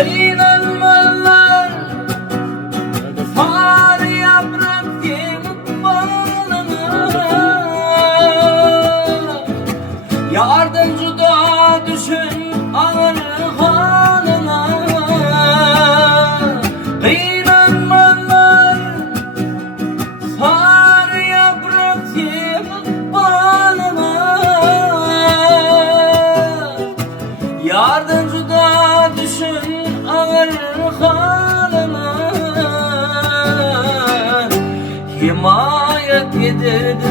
Kıynanmalar far yaprak yemip bağlama. Yardımcı da düşün ağır halına. Kıynanmalar far yaprak yemip bağlama. Yardımcı da düşün ağır halına. Himayet yedirdi